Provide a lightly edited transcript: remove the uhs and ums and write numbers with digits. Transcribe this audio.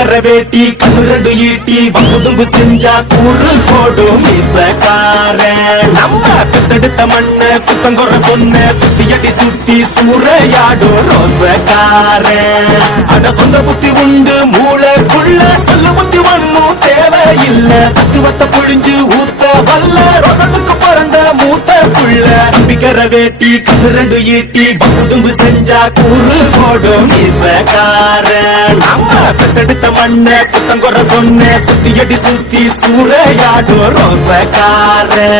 நம்பிக்கற வேட்டி கண்ணு ரெண்டு ஈட்டி வங்குதும்பு செஞ்சா கூறு போடும் மீசக்காரன் நம்ம பெத்தெடுத்த மண்ணு குத்தங்கொற சொன்ன சுத்தியடி சுத்தி சூறையாடும் ரோசக்காரன் அட சொந்த புத்தி உண்டு மூளைக்குள்ள சொல்லு புத்தி ஒண்ணும் தேவையில்ல தத்துவத்தை புழிஞ்சு ஊத்த வல்ல ரோசத்துக்கு பிறந்த மூத்த புள்ள நம்பிக்கற வேட்டி கண்ணு ரெண்டு ஈட்டி வங்குதும்பு செஞ்சா கூறு போடும் மீசக்காரன் நம்ம பெத்தெடுத்த மண்ண குத்தங்கொற சொன்ன சுத்தியடி சுத்தி சூறையாடும் ரோசக்காரன்